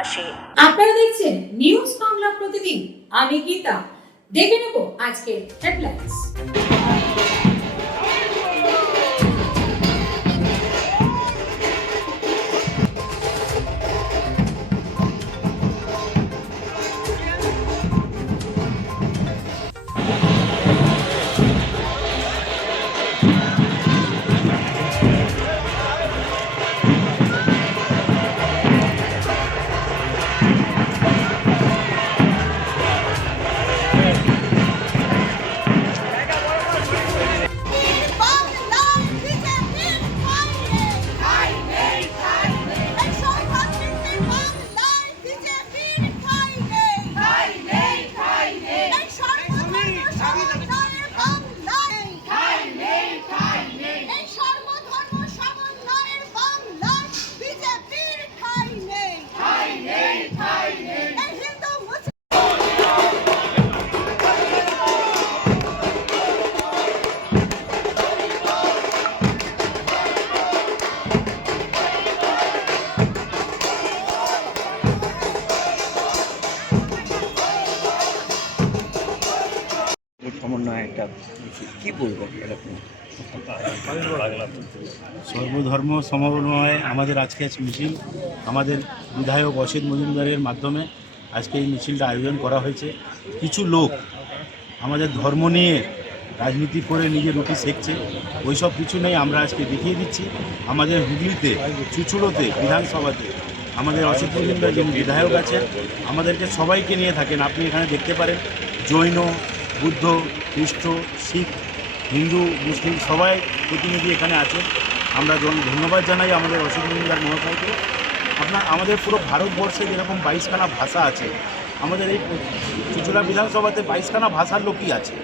পাশে। আপনারা দেখছেন নিউজ বাংলা প্রতিদিন, আমি গীতা। দেখে নেব আজকের হেডলাইন্স। সমন্বয় একটা কি বলবো, সর্বধর্ম সমন্বয়ে আমাদের আজকে মিছিল, আমাদের বিধায়ক অসিত মজুমদারের মাধ্যমে আজকে এই মিছিলটা আয়োজন করা হয়েছে। কিছু লোক আমাদের ধর্ম নিয়ে রাজনীতি করে নিজের রুটি শেখছে, ওইসব কিছু নেই। আমরা আজকে দেখিয়ে দিচ্ছি আমাদের হুগলিতে চুচুড়োতে বিধানসভাতে আমাদের অসিত মজুমদার যিনি বিধায়ক আছেন, আমাদেরকে সবাইকে নিয়ে থাকেন। আপনি এখানে দেখতে পারেন জৈন, বুদ্ধ, খ্রিস্ট, শিখ, হিন্দু, মুসলিম সবাই প্রতিনিধি এখানে আছেন। আমরা ধন্যবাদ জানাই আমাদের অসিত মজুমদার মহাশয়কে। আমাদের পুরো ভারতবর্ষে যেরকম 22খানা ভাষা আছে, আমাদের এই চুচুড়া বিধানসভাতে 22খানা ভাষার লোকই আছে,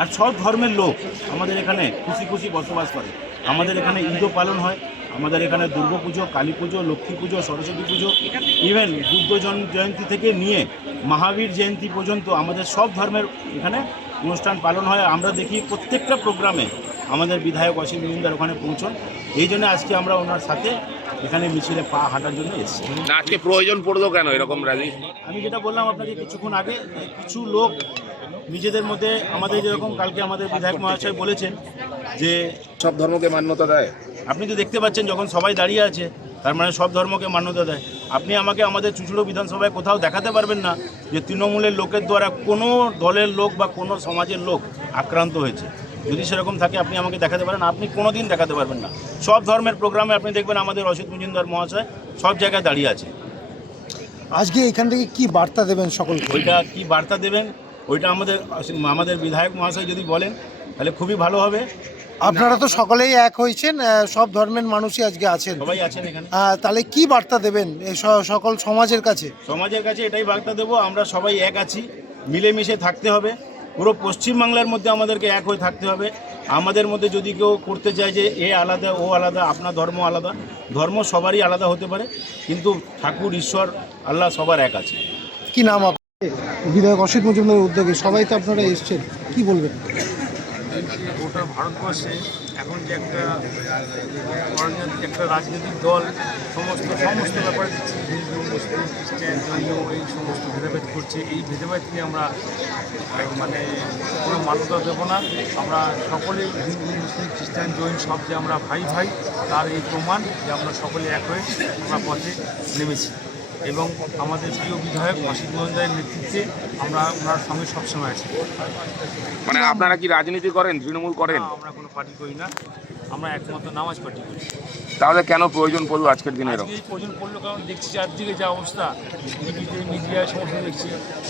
আর সব ধর্মের লোক আমাদের এখানে খুশি খুশি বসবাস করে। আমাদের এখানে ঈদও পালন হয়, আমাদের এখানে দুর্গা পুজো, কালী পুজো, লক্ষ্মী পুজো, সরস্বতী পুজো, ইভেন বুদ্ধ জয়ন্তী থেকে নিয়ে মহাবীর জয়ন্তী পর্যন্ত আমাদের সব ধর্মের এখানে অনুষ্ঠান পালন হয়। আমরা দেখি প্রত্যেকটা প্রোগ্রামে আমাদের বিধায়ক অসিত মজুমদার ওখানে পৌঁছন। এই জন্য আজকে আমরা ওনার সাথে এখানে মিছিলে পা হাঁটার জন্য এসেছি। আজকে প্রয়োজন পড়লো কেন এরকম র্যালি? আমি যেটা বললাম আপনাকে কিছুক্ষণ আগে, কিছু লোক নিজেদের মধ্যে আমাদের যেরকম কালকে আমাদের বিধায়ক মহাশয় বলেছেন যে সব ধর্মকে মান্যতা দেয়। আপনি তো দেখতে পাচ্ছেন যখন সবাই দাঁড়িয়ে আছে, তার মানে সব ধর্মকে মান্যতা দেয়। আপনি আমাকে আমাদের চুচুড়ো বিধানসভায় কোথাও দেখাতে পারবেন না যে তৃণমূলের লোকের দ্বারা কোনো দলের লোক বা কোনো সমাজের লোক আক্রান্ত হয়েছে। যদি সেরকম থাকে আপনি আমাকে দেখাতে পারেন, আপনি কোনো দিন দেখাতে পারবেন না। সব ধর্মের প্রোগ্রামে আপনি দেখবেন আমাদের অসিত মজুমদার মহাশয় সব জায়গায় দাঁড়িয়ে আছে। আজকে এখান থেকে কি বার্তা দেবেন সকলকে? ওইটা কি বার্তা দেবেন ওইটা আমাদের বিধায়ক মহাশয় যদি বলেন তাহলে খুবই ভালো হবে। আপনারা তো সকলেই এক হয়েছেন, সব ধর্মের মানুষই আজকে আছেন, সবাই আছেন এখানে। তাহলে কি বার্তা দেবেন এই সকল সমাজের কাছে? সমাজের কাছে এটাই বার্তা দেবো, আমরা সবাই এক আছি, মিলেমিশে থাকতে হবে। পুরো পশ্চিমবাংলার মধ্যে আমাদেরকে এক হয়ে থাকতে হবে। আমাদের মধ্যে যদি কেউ করতে চায় যে এ আলাদা ও আলাদা, আপনার ধর্ম আলাদা, ধর্ম সবারই আলাদা হতে পারে, কিন্তু ঠাকুর, ঈশ্বর, আল্লাহ সবার এক আছে। কি নাম আপনার? বিধায়ক অসিত মজুমদারের উদ্যোগে সবাই তো আপনারা এসছেন, কি বলবেন? গোটা ভারতবর্ষে এখন যে একটা রাজনৈতিক দল সমস্ত ব্যাপারে হিন্দু, মুসলিম, খ্রিস্টান, জৈন এই সমস্ত ভেদাভেদ করছে, এই ভেদাভেদ নিয়ে আমরা মানে কোনো মান্যতা দেবো না। আমরা সকলে হিন্দু, মুসলিম, খ্রিস্টান, জৈন সব যে আমরা ভাই ভাই, তার এই প্রমাণ যে আমরা সকলে এক হয়ে আমরা পথে নেমেছি। এবং আমাদের প্রিয় বিধায়ক অসিত মজুমদারের নেতৃত্বে আমরা ওনার সঙ্গে সবসময় আছি। মানে আপনারা কি রাজনীতি করেন, তৃণমূল করেন? আমরা কোনো পার্টি করি না, আমরা একমাত্র নামাজ পার্টি করি। তাহলে কেন প্রয়োজন পড়লো আজকের দিনে এরকম? এই প্রয়োজন পড়লো কারণ দেখছি চারদিকে যা অবস্থা, টিভিতে, মিডিয়ায় সমস্ত দেখছি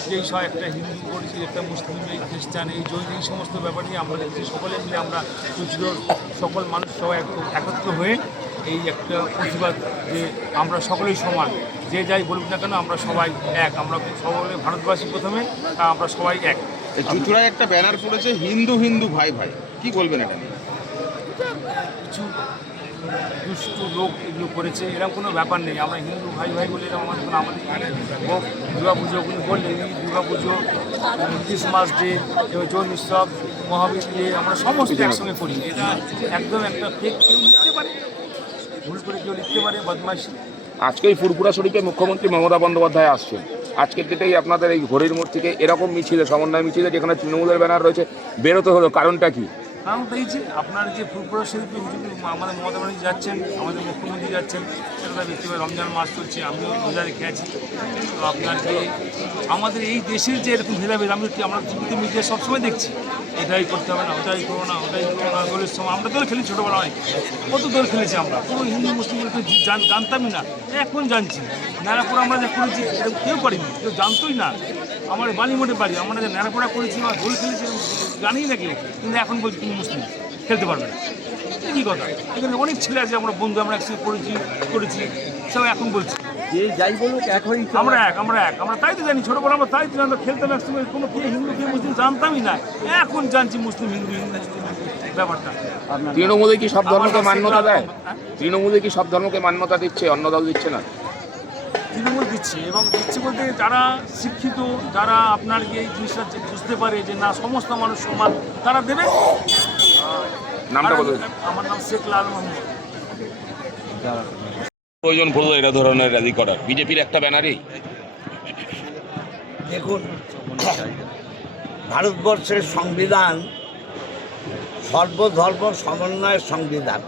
যে এই সব একটা হিন্দু করেছি, একটা মুসলিম, এই খ্রিস্টান, এই জৈন, এই সমস্ত ব্যাপার নিয়ে আমরা দেখছি সকলে মিলে আমরা চুচুড়োর সকল মানুষ সবাই একত্র হয়ে এই একটা প্রতিবাদ যে আমরা সকলেই সমান, যে যাই বলুক না কেন আমরা সবাই এক, আমরা সকলে ভারতবাসী প্রথমে, আমরা সবাই এক। চুচুড়ায় একটা ব্যানার পড়েছে হিন্দু হিন্দু ভাই ভাই, কি বলবেন এটা নিয়ে? কিছু দুষ্ট লোক এগুলো করেছে, এরকম কোনো ব্যাপার নেই। আমরা হিন্দু ভাই ভাই বলে এরকম আমাদের হোক দুর্গা পুজো বললে দুর্গা পুজো, ক্রিসমাস ডে, জৈন উৎসব, মহাবীর ডে আমরা সমস্ত একসঙ্গে করি। এটা একদম একটা ফেক, কেউ লিখতে পারে, ভুল করে কেউ লিখতে পারে, বদমাইশি, আজকেই ফুরফুরা শরীফে মুখ্যমন্ত্রী মমতা বন্দ্যোপাধ্যায় আসছেন, আজকের ডেটেই আপনাদের এই ঘড়ির মোড় থেকে এরকম মিছিলে, সমন্বয় মিছিলে যেখানে তৃণমূলের ব্যানার রয়েছে, বেরোতে হলো, কারণটা কি? কারণটা এই যে আপনার যে ফুরফুরা শরীফে আমাদের মমতা ব্যানার্জি যাচ্ছেন, আমাদের মুখ্যমন্ত্রী যাচ্ছেন, সেটা ব্যক্তিগত রমজান মাস চলছে, আমিও রোজা রেখে আছি। তো আপনার যে আমাদের এই দেশের যে এরকম ভেদাভেদ আমরা টিভিতে মিডিয়া সবসময় দেখছি, এটাই করতে হবে না, ওটাই করো না, ওটাই করো না। দোলের সময় আমরা দোল খেলি ছোটোবেলায়, কত দোল খেলেছি আমরা, কোনো হিন্দু মুসলিম বলে জানতামই না, এখন জানছি। ন্যাড়াপোড়া আমরা যা করেছি এটা কেউ পারিনি, কেউ জানতোই না। আমার বালিমোটে বাড়ি, আমরা যে ন্যাড়াপোড়া করেছি বা দোল খেলেছি জানিই না কেউ, কিন্তু এখন বলছি তুমি মুসলিম খেলতে পারবে না। কী কথা, এখানে অনেক ছেলে আছে, আমরা বন্ধু, আমরা একসাথে করেছি সব এখন বলছি যাই বলুক একই আমরা আমরা তাই তো জানি, ছোটোবেলা আমরা তাই তো জানতাম, খেলতাম একসঙ্গে, কোনো কে হিন্দু কে মুসলিম জানতামই না, এখন জানছি মুসলিম হিন্দু ব্যাপারটা। তৃণমূলে কি সব ধর্মকে মান্যতা দেয়? তৃণমূলে কি সব ধর্মকে মান্যতা দিচ্ছে, অন্য দল দিচ্ছে না? তৃণমূল দিচ্ছে, এবং দিচ্ছে বলতে যারা শিক্ষিত, যারা আপনার এই জিনিসটা বুঝতে পারে যে না সমস্ত মানুষ সমান, তারা দেবে। নামটা বলুন। আমার নাম শেখ লাল মোহাম্মদ। প্রয়োজন পড়লো এরা ধরনের র্যালি করার, বিজেপির একটা ব্যানারেই? দেখুন, ভারতবর্ষের সংবিধান সর্বধর্ম সমন্বয়ের সংবিধান।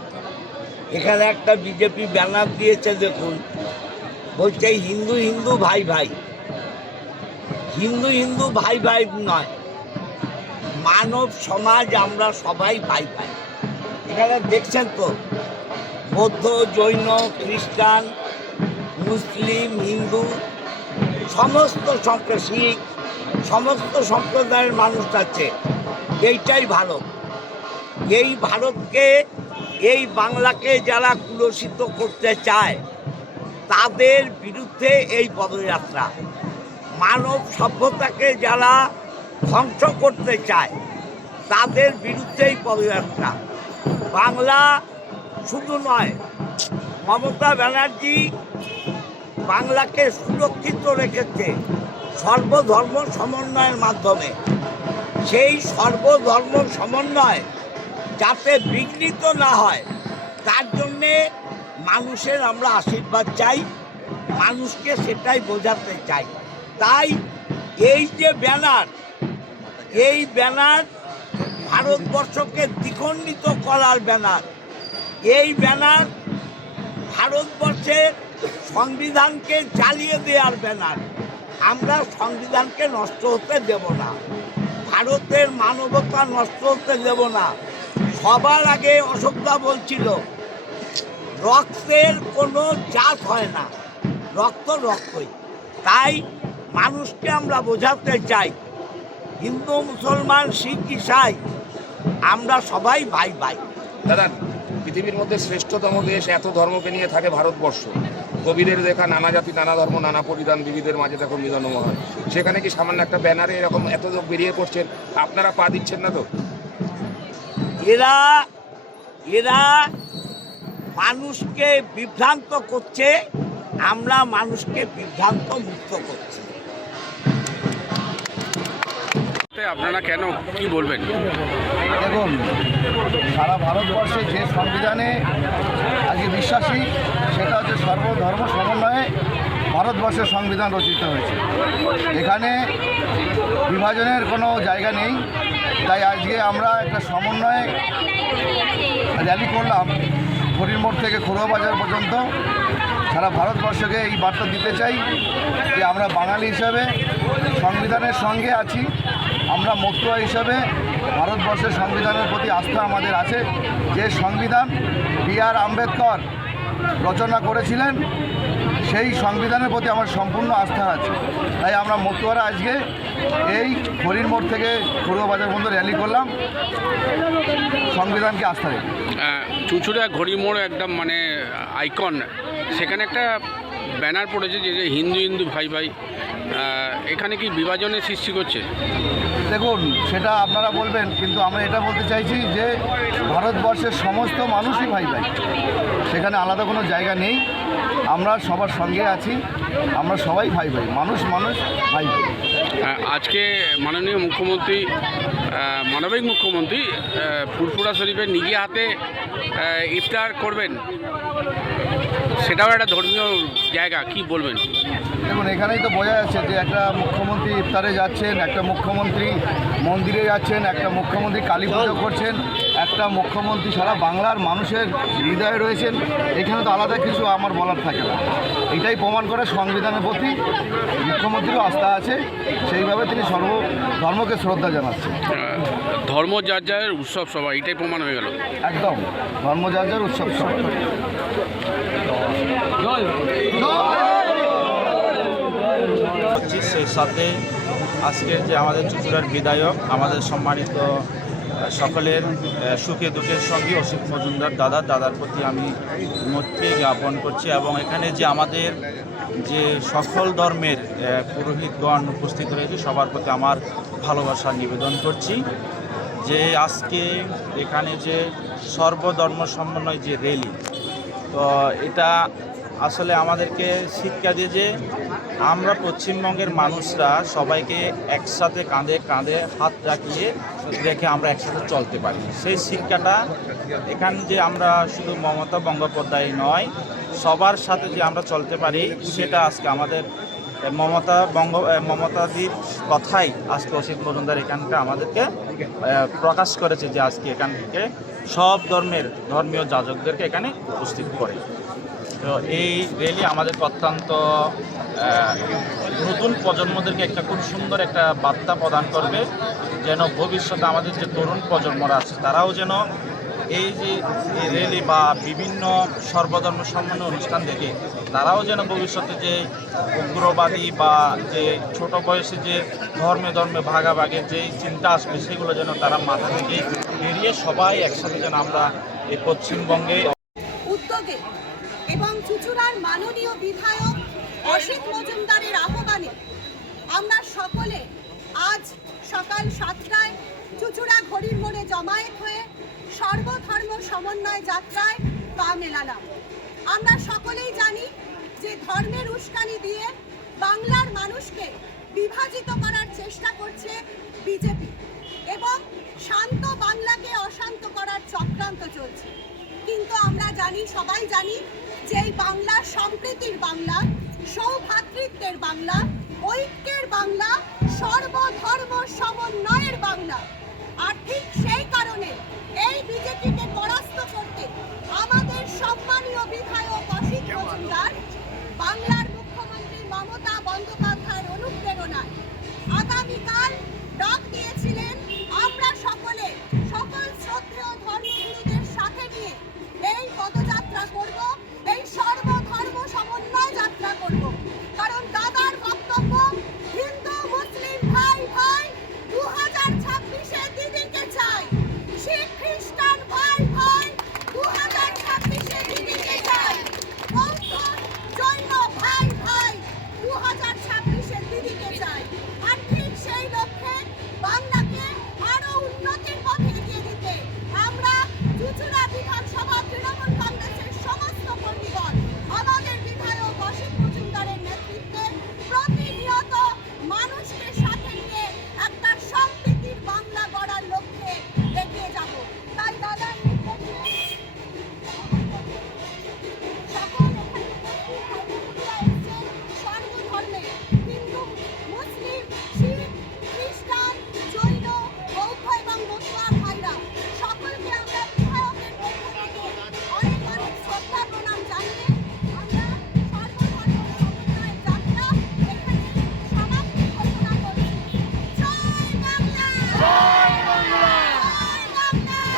এখানে একটা বিজেপি ব্যানার দিয়েছে, দেখুন, বলছে হিন্দু হিন্দু ভাই ভাই। হিন্দু হিন্দু ভাই ভাই নয়, মানব সমাজ আমরা সবাই ভাই ভাই। এখানে দেখছেন তো, বৌদ্ধ, জৈন, খ্রিস্টান, মুসলিম, হিন্দু, সমস্ত শিখ, সমস্ত সম্প্রদায়ের মানুষ আছে। এইটাই ভারত। এই ভারতকে, এই বাংলাকে যারা কুলসিত করতে চায় তাদের বিরুদ্ধে এই পদযাত্রা। মানব সভ্যতাকে যারা ধ্বংস করতে চায় তাদের বিরুদ্ধেই পদযাত্রা। বাংলা শুধু নয়, মমতা ব্যানার্জি বাংলাকে সুরক্ষিত রেখেছে সর্বধর্ম সমন্বয়ের মাধ্যমে। সেই সর্বধর্ম সমন্বয় যাতে বিঘ্নিত না হয় তার জন্যে মানুষের আমরা আশীর্বাদ চাই, মানুষকে সেটাই বোঝাতে চাই। তাই এই যে ব্যানার, এই ব্যানার ভারতবর্ষকে দ্বিখণ্ডিত করার ব্যানার। এই ব্যানার ভারতবর্ষের সংবিধানকে জ্বালিয়ে দেওয়ার ব্যানার। আমরা সংবিধানকে নষ্ট হতে দেব না, ভারতের মানবতা নষ্ট হতে দেব না। সবার আগে অশোকদা বলছিল রক্তের কোনো জাত হয় না, রক্ত রক্তই। তাই মানুষকে আমরা বোঝাতে চাই, হিন্দু, মুসলমান, শিখ, ইসাই আমরা সবাই ভাই ভাই। দাদা, পৃথিবীর মধ্যে শ্রেষ্ঠতম দেশ, এত ধর্মকে নিয়ে থাকে ভারতবর্ষ। কবিদের দেখা নানা জাতি, নানা ধর্ম, নানা পরিধান, বিবিধের মাঝে দেখো মিলনময় হয়। সেখানে কি সামান্য একটা ব্যানারে এরকম এত লোক বেরিয়ে পড়ছেন, আপনারা পা দিচ্ছেন না তো? এরা মানুষকে বিভ্রান্ত করছে, আমরা মানুষকে বিভ্রান্ত মুক্ত করছি। আপনারা কেন, কি বলবেন? দেখুন, সারা ভারতবর্ষে যে সংবিধানে আজকে বিশ্বাসী সেটা হচ্ছে সর্বধর্ম সমন্বয়ে ভারতবর্ষের সংবিধান রচিত হয়েছে। এখানে বিভাজনের কোনো জায়গা নেই। তাই আজকে আমরা একটা সমন্বয়ে র্যালি করলাম হরিণ মোড় থেকে খুড়ো বাজার পর্যন্ত। সারা ভারতবর্ষকে এই বার্তা দিতে চাই যে আমরা বাঙালি হিসাবে সংবিধানের সঙ্গে আছি। আমরা মতুয়া হিসাবে ভারতবর্ষের সংবিধানের প্রতি আস্থা আমাদের আছে। যে সংবিধান B.R. আম্বেদকর রচনা করেছিলেন সেই সংবিধানের প্রতি আমার সম্পূর্ণ আস্থা আছে। তাই আমরা মতুয়ারা আজকে এই হরিণ মোড় থেকে খুড়ো বাজার পর্যন্ত র্যালি করলাম সংবিধানকে আস্থা রেখে। চুঁচুড়া ঘড়ি মোড় একদম মানে আইকন, সেখানে একটা ব্যানার পড়েছে যে হিন্দু হিন্দু ভাই ভাই। এখানে কি বিভাজনের সৃষ্টি করছে? দেখুন, সেটা আপনারা বলবেন, কিন্তু আমরা এটা বলতে চাইছি যে ভারতবর্ষের সমস্ত মানুষই ভাই ভাই, সেখানে আলাদা কোনো জায়গা নেই। আমরা সবার সঙ্গে আছি, আমরা সবাই ভাই ভাই, মানুষ মানুষ ভাই ভাই। আজকে মাননীয় মুখ্যমন্ত্রী, মানবিক মুখ্যমন্ত্রী ফুরফুরা শরীফের নিজে হাতে ইফতার করবেন। সেটাও একটা ধর্মীয় জায়গা, কি বলবেন? দেখুন, এখানেই তো বোঝা যাচ্ছে যে একটা মুখ্যমন্ত্রী ইফতারে যাচ্ছেন, একটা মুখ্যমন্ত্রী মন্দিরে যাচ্ছেন, একটা মুখ্যমন্ত্রী কালী পুজো করছেন, একটা মুখ্যমন্ত্রী সারা বাংলার মানুষের হৃদয়ে রয়েছেন। এখানে তো আলাদা কিছু আমার বলার থাকে না। এটাই প্রমাণ করে সংবিধানের প্রতি মুখ্যমন্ত্রীরও আস্থা আছে, সেইভাবে তিনি সর্ব ধর্মকে শ্রদ্ধা জানাচ্ছেন। ধর্ম যার যার উৎসব সবাই, এটাই প্রমাণ হয়ে গেল। একদম ধর্ম যার যার উৎসব সবাই। সেই সাথে আজকের যে আমাদের চুঁচুড়ার বিধায়ক, আমাদের সম্মানিত সকলের সুখে দুঃখের সঙ্গে অসিত মজুমদার দাদার প্রতি আমি মৈত্রী জ্ঞাপন করছি। এবং এখানে যে আমাদের যে সকল ধর্মের পুরোহিতগণ উপস্থিত রয়েছে, সবার প্রতি আমার ভালোবাসা নিবেদন করছি। যে আজকে এখানে যে সর্বধর্ম সমন্বয় যে র্যালি, তো এটা আসলে আমাদেরকে শিক্ষা দিয়ে যে আমরা পশ্চিমবঙ্গের মানুষরা সবাইকে একসাথে কাঁধে কাঁধে হাত রেখে আমরা একসাথে চলতে পারি। সেই শিক্ষাটা এখানে যে আমরা শুধু মমতা বন্দ্যোপাধ্যায় নয়, সবার সাথে যে আমরা চলতে পারি, সেটা আজকে আমাদের মমতাদির কথাই আজকে অসিত মজুমদার এখানটা আমাদেরকে প্রকাশ করেছে, যে আজকে এখান থেকে সব ধর্মীয় যাজকদেরকে এখানে উপস্থিত করে। তো এই র্যালি আমাদের অত্যন্ত নতুন প্রজন্মদেরকে একটা খুব সুন্দর একটা বার্তা প্রদান করবে, যেন ভবিষ্যতে আমাদের যে তরুণ প্রজন্মরা আছে তারাও যেন এই যে র্যালি বা বিভিন্ন সর্বধর্ম সম্মান অনুষ্ঠান দেখে তারাও যেন ভবিষ্যতে যে উগ্রবাদী বা যে ছোট বয়সে যে ধর্মে ভাগাভাগির যে চিন্তা আসবে, সেগুলো যেন তারা মাথা থেকে বেরিয়ে সবাই একসাথে যেন আমরা এই পশ্চিমবঙ্গে উদ্যোগে এবং চুঁচুড়ার মাননীয় বিধায়ক অসিত মজুমদারের আহ্বানে আমরা সকলে আজ সকাল 7টায় চুঁচুড়া ঘড়ির মোড়ে জমায়েত হয়ে সর্বধর্ম সমন্বয় যাত্রায় পা মেলালাম। আমরা সকলেই জানি যে ধর্মের উস্কানি দিয়ে বাংলার মানুষকে বিভাজিত করার চেষ্টা করছে বিজেপি এবং শান্ত বাংলাকে অশান্ত করার চক্রান্ত চলছে। কিন্তু আমরা জানি, সবাই জানি, যে এই বাংলা সম্প্রীতির বাংলা, সৌভ্রাতৃত্বের বাংলা, ঐক্যের বাংলা, সর্বধর্ম সমন্বয়ের বাংলা। আর ঠিক সেই কারণে এই বিজেপিকে পরাস্ত করতে আমাদের সম্মানীয় বিধায়ক অসিত মজুমদার বাংলার মুখ্যমন্ত্রী মমতা বন্দ্যোপাধ্যায়ের অনুপ্রেরণায় আগামীকাল ডাক দিয়েছিলেন আমরা সকল শ্রদ্ধেয় ধর্মগুরুদের সাথে নিয়ে এই পদযাত্রা করব, এই সর্বধর্ম সমন্বয় যাত্রা করব। কারণ দাদার বক্তব্য, হিন্দু মুসলিম ভাই ভাই 2026-এ দিদিকে চাই, শিখ খ্রিস্টান ভাই ভাই 2026-এ দিদিকে চাই, বৌদ্ধ জৈন ভাই ভাই 2026-এ দিদিকে চাই। আর ঠিক সেই লক্ষ্যে বাংলাকে আরো উন্নতির পথে এগিয়ে দিতে আমরা চুঁচুড়া বিধানসভা তৃণমূল কংগ্রেসের সমস্ত কর্মীগণ আমাদের বিধায়ক অসিত মজুমদারের নেতৃত্বে প্রতিনিয়ত মানুষকে সাথে নিয়ে একটা সম্প্রীতির বাংলা গড়ার লক্ষ্যে এগিয়ে যাব। তাই দাদা সর্বধর্মে হিন্দু মুসলিম শিখ খ্রিস্টান জৈন বৌদ্ধ এবং মতুয়া ভাইরা সকলকে আমরা বিধায়কের পক্ষ থেকে অনেক অনেক শ্রদ্ধা প্রণাম জানিয়ে আমরা সর্বধর্ম সমন্বয় যাত্রা এখানে সমাপ্তি ঘোষণা করছি। জয় বাংলা, জয় বাংলা,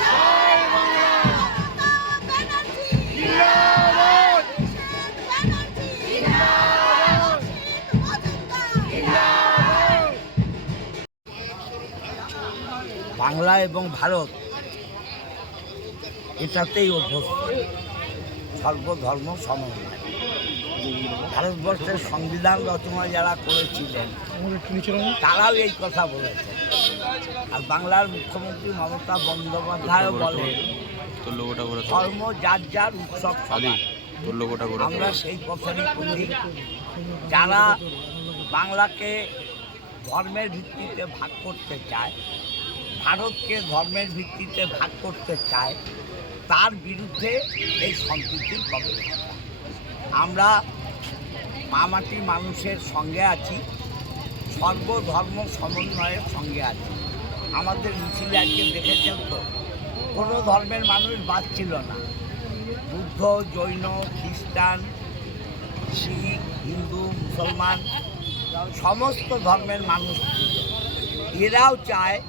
জয় বাংলা, মমতা ব্যানার্জি জিন্দাবাদ, অভিষেক ব্যানার্জি জিন্দাবাদ, অসিত মজুমদার জিন্দাবাদ। বাংলা এবং ভারত এটাতেই অভ্যস্ত, সর্বধর্ম সমন্বয়। ভারতবর্ষের সংবিধান রচনা যারা করেছিলেন তারাও এই কথা বলেছেন। আর বাংলার মুখ্যমন্ত্রী মমতা বন্দ্যোপাধ্যায়ও বলেন ধর্ম যার যার উৎসব সবার। আমরা সেই পথেরই প্রতীক। যারা বাংলাকে ধর্মের ভিত্তিতে ভাগ করতে চায়, ভারতকে ধর্মের ভিত্তিতে ভাগ করতে চায়, তার বিরুদ্ধে এই সম্প্রীতির পদযাত্রা। আমরা মামাটির মানুষের সঙ্গে আছি, সর্বধর্ম সমন্বয়ের সঙ্গে আছি। আমাদের মিছিলে আজকে দেখেছেন তো, কোনো ধর্মের মানুষ বাদ ছিল না। বুদ্ধ, জৈন, খ্রিস্টান, শিখ, হিন্দু, মুসলমান সমস্ত ধর্মের মানুষ ছিল। এরাও চায়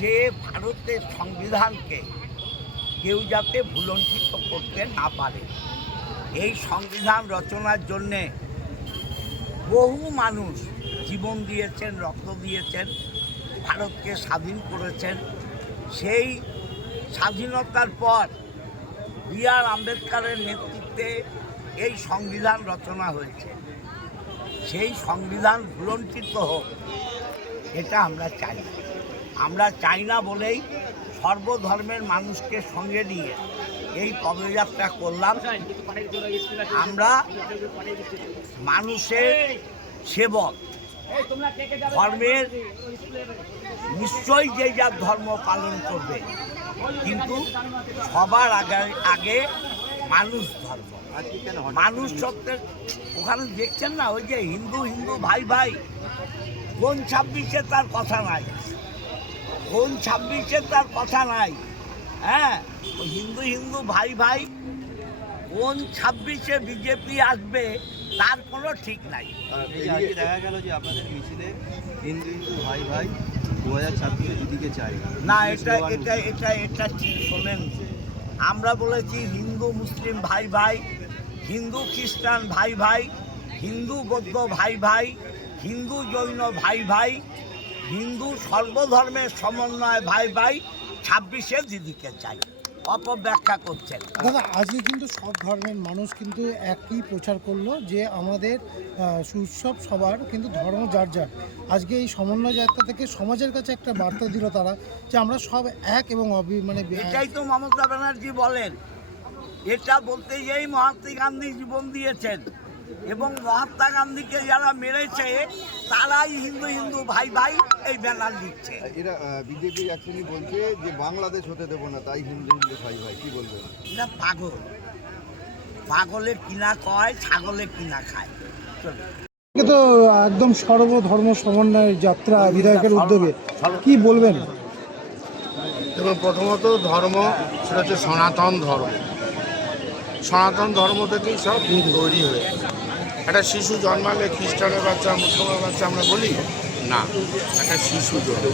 যে ভারতের সংবিধানকে কেউ যাতে ভুলণ্ঠিত করতে না পারে। এই সংবিধান রচনার জন্যে বহু মানুষ জীবন দিয়েছেন, রক্ত দিয়েছেন, ভারতকে স্বাধীন করেছেন। সেই স্বাধীনতার পর বি.আর. আম্বেদকরের নেতৃত্বে এই সংবিধান রচনা হয়েছে। সেই সংবিধান ভুলণ্ঠিত হোক, এটা আমরা চাই। আমরা চাই না বলেই সর্বধর্মের মানুষকে সঙ্গে নিয়ে এই পদযাত্রা করলাম। আমরা মানুষের সেবক, ধর্মের নিশ্চয়ই যে যার ধর্ম পালন করবে, কিন্তু সবার আগে মানুষ ধর্ম, মানুষ সত্যের। ওখানে দেখছেন না, ওই যে হিন্দু হিন্দু ভাই ভাই, কোন 26-এ তার কথা নাই, কোন 26-এ তার কথা নাই। হ্যাঁ, ওই হিন্দু হিন্দু ভাই ভাই, কোন 26-এ বিজেপি আসবে তার কোনো ঠিক নাই। দেখা গেল যে আপনাদের মিছিলে হিন্দু হিন্দু ভাই ভাই 2026 দিদিকে চাই না, এটা ঠিক শোনেন। আমরা বলেছি হিন্দু মুসলিম ভাই ভাই, হিন্দু খ্রিস্টান ভাই ভাই, হিন্দু বৌদ্ধ ভাই ভাই, হিন্দু জৈন ভাই ভাই, হিন্দু সর্বধর্মের সমন্বয় ভাই ভাই, 26-এ দিদিকে চাই। অপব্যাখ্যা করছেন দাদা। আজকে কিন্তু সব ধর্মের মানুষ কিন্তু একই প্রচার করলো যে আমাদের উৎসব সবার, কিন্তু ধর্ম যার যার। আজকে এই সমন্বয় যাত্রা থেকে সমাজের কাছে একটা বার্তা দিল তারা, যে আমরা সব এক এবং এটাই তো মমতা ব্যানার্জি বলেন। এটা বলতে গিয়েই মহাত্মা গান্ধী জীবন দিয়েছেন, এবং মহাত্মা গান্ধীকে যারা মেরেছে তারাই হিন্দু হিন্দু ভাই ভাই এই ব্যানার লিখছে। এরা বিজেপি অ্যাকচুয়ালি বলছে যে বাংলাদেশ হতে দেবো না, তাই হিন্দু হিন্দু ভাই ভাই, কি বলবেন? এটা পাগল, পাগলে কিনা কয়, ছাগলে কিনা খায়। তো একদম সর্বধর্ম সমন্বয়ের যাত্রা বিধায়কের উদ্যোগে, কি বলবেন? এবং প্রথমত ধর্ম, সেটা হচ্ছে সনাতন ধর্ম। সনাতন ধর্ম থেকেই সব তৈরি হয়েছে। একটা শিশু জন্মালে খ্রিস্টানের বাচ্চা, মুসলমানের বাচ্চা আমরা বলি না, একটা শিশু জন্ম।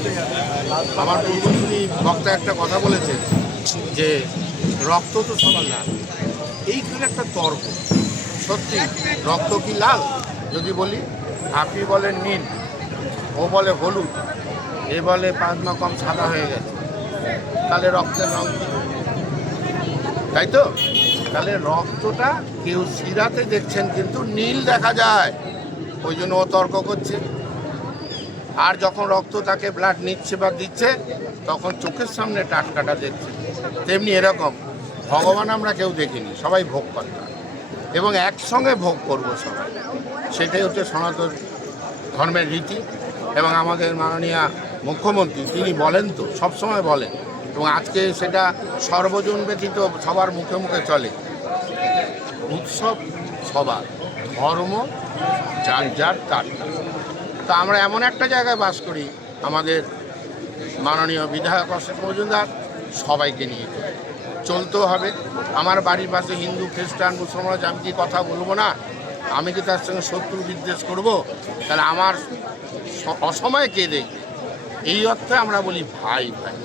আমার পূর্বসূরি বক্তা একটা কথা বলেছেন যে রক্ত তো সবার লাল। এইখানে একটা তর্ক, সত্যি রক্ত কি লাল? যদি বলি, আপনি বলেন নীল, ও বলে হলুদ, এ বলে 5 মা কম সাদা হয়ে গেছে, তাহলে রক্তের রঙ কি? তাই তো? তাহলে রক্তটা কেউ শিরাতে দেখছেন কিন্তু নীল দেখা যায়, ওই জন্য ও তর্ক করছে। আর যখন রক্ত তাকে ব্লাড নিচ্ছে বা দিচ্ছে, তখন চোখের সামনে টাটকাটা দেখছে। তেমনি এরকম ভগবান আমরা কেউ দেখিনি, সবাই ভোগ কর্তা, এবং একসঙ্গে ভোগ করব সবাই। সেটাই হচ্ছে সনাতন ধর্মের রীতি। এবং আমাদের মাননীয় মুখ্যমন্ত্রী তিনি বলেন তো, সবসময় বলেন, এবং আজকে সেটা সর্বজন ব্যতীত সবার মুখে মুখে চলে, উৎসব সবার, ধর্ম যার যার তার। তা আমরা এমন একটা জায়গায় বাস করি, আমাদের মাননীয় বিধায়ক অশোক মজুমদার সবাইকে নিয়ে চলতেও হবে। আমার বাড়ির পাশে হিন্দু খ্রিস্টান মুসলমান, আমি কি কথা বলবো না? আমি কি তার সঙ্গে শত্রু বিদ্বেষ করবো? তাহলে আমার অসময়ে কে দেখবে? এই অর্থে আমরা বলি ভাই ভাই।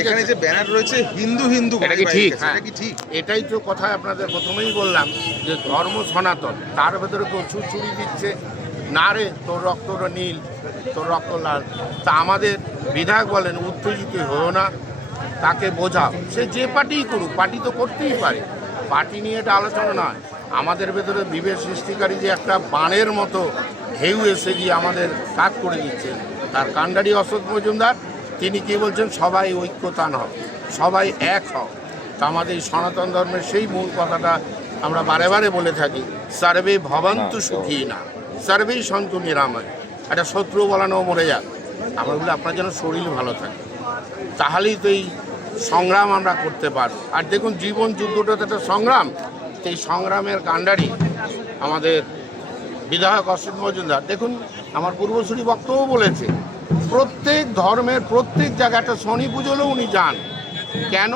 এখানে যে ব্যানার রয়েছে হিন্দু হিন্দু এটা ভাই কি ভাই, ঠিক? এটা কি ঠিক? এটাই তো কথা আপনাদের প্রথমেই বললাম, যে ধর্ম সনাতন, তার ভেতরে কেউ ছুরি দিচ্ছে না, রে তোর রক্ত নীল, তোর রক্ত লাল। তা আমাদের বিধায়ক বলেন, উত্তেজিত হয়েও না, তাকে বোঝাও। সে যে পার্টিই করুক, পার্টি তো করতেই পারে, পার্টি নিয়ে এটা আলোচনা নয়। আমাদের ভেতরে বিভেদ সৃষ্টিকারী যে একটা বানের মতো ঢেউ এসে গিয়ে আমাদের কাজ করে দিচ্ছে, তার কাণ্ডারি অশোক মজুমদার তিনি কি বলছেন, সবাই ঐক্যতান হও, সবাই এক হও। তা আমাদের এই সনাতন ধর্মের সেই মূল কথাটা আমরা বারে বারে বলে থাকি, সর্বে ভবন্তু সুখী না, সর্বেই সন্তু নিরাময়। একটা শত্রু বলানো মরে যাক, আমরা বলি আপনার যেন শরীর ভালো থাকে, তাহলেই তো এই সংগ্রাম আমরা করতে পারবো। আর দেখুন, জীবন যুদ্ধটা তো একটা সংগ্রাম, সেই সংগ্রামের কাণ্ডারি আমাদের বিধায়ক অসিত মজুমদার। দেখুন, আমার পূর্বসূরি বক্তব্য বলেছে, প্রত্যেক ধর্মের প্রত্যেক জায়গাটা শনি পুজোলেও উনি যান। কেন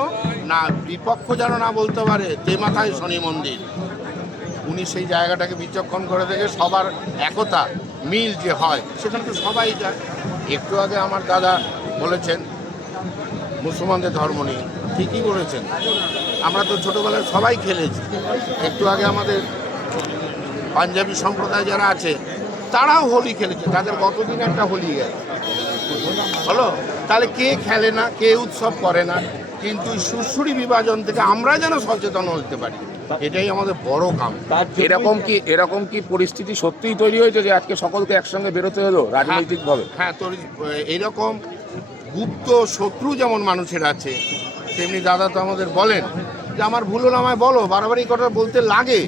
না, বিপক্ষ যেন না বলতে পারে যে মাথায় শনি মন্দির। উনি সেই জায়গাটাকে বিচক্ষণ করে দেখে সবার একতা মিল যে হয় সেখানে তো সবাই যায়। একটু আগে আমার দাদা বলেছেন মুসলমানদের ধর্ম নিয়ে, ঠিকই বলেছেন। আমরা তো ছোটোবেলায় সবাই খেলেছি। একটু আগে আমাদের পাঞ্জাবি সম্প্রদায় যারা আছে তারাও হোলি খেলেছে, তাদের গতদিন একটা হোলি গেছে। হলো, তাহলে কে খেলে না, কে উৎসব করে না, কিন্তু সুরসুরি বিভাজন থেকে আমরা যেন সচেতন হতে পারি, এটাই আমাদের বড় কাম। এরকম কি পরিস্থিতি সত্যিই তৈরি হয়েছে যে আজকে সকলকে একসঙ্গে বেরোতে হলো রাজনৈতিকভাবে? হ্যাঁ, তো এইরকম গুপ্ত শত্রু যেমন মানুষের আছে, তেমনি দাদা তো আমাদের বলেন যে আমার ভুল হলো আমায় বলো, বারবার এই কথা বলতে লাগে,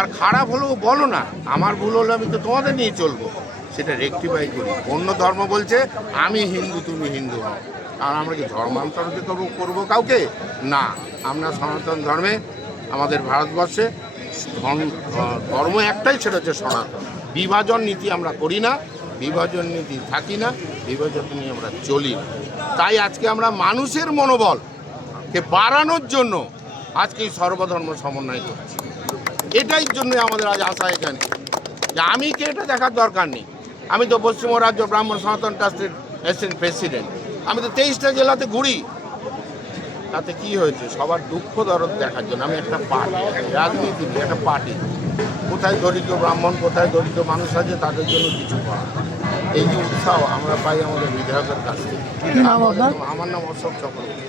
আর খারাপ হলেও বলো না, আমার ভুল হলে আমি তো তোমাদের নিয়ে চলবো, সেটা রেকটিফাই করি। অন্য ধর্ম বলছে আমি হিন্দু তুমি হিন্দু হও, আর আমরা কি ধর্মান্তরিত করবো কাউকে? না, আমরা সনাতন ধর্মে আমাদের ভারতবর্ষে ধর্ম একটাই, সেটা হচ্ছে সনাতন। বিভাজন নীতি আমরা করি না, বিভাজন নীতি থাকি না, বিভাজন নিয়ে আমরা চলি না। তাই আজকে আমরা মানুষের মনোবলকে বাড়ানোর জন্য আজকে এই সর্বধর্ম সমন্বয় করছি। এটাই জন্য আমাদের আজ আসা এখানে, যে আমি কে এটা দেখার দরকার নেই। আমি তো পশ্চিমবঙ্গ রাজ্য ব্রাহ্মণ সনাতন ট্রাস্টের অ্যাসিস্ট্যান্ট প্রেসিডেন্ট, আমি তো 23টা জেলাতে ঘুরি। তাতে কি হয়েছে, সবার দুঃখ দরদ দেখার জন্য আমি একটা পার্টি, রাজনীতি নিয়ে একটা পার্টি, কোথায় দরিদ্র ব্রাহ্মণ, কোথায় দরিদ্র মানুষ আছে তাদের জন্য কিছু করা। এই যে উৎসাহ আমরা পাই আমাদের বিধায়কের কাছ থেকে। আমার নাম অশোক চক্রবর্তী।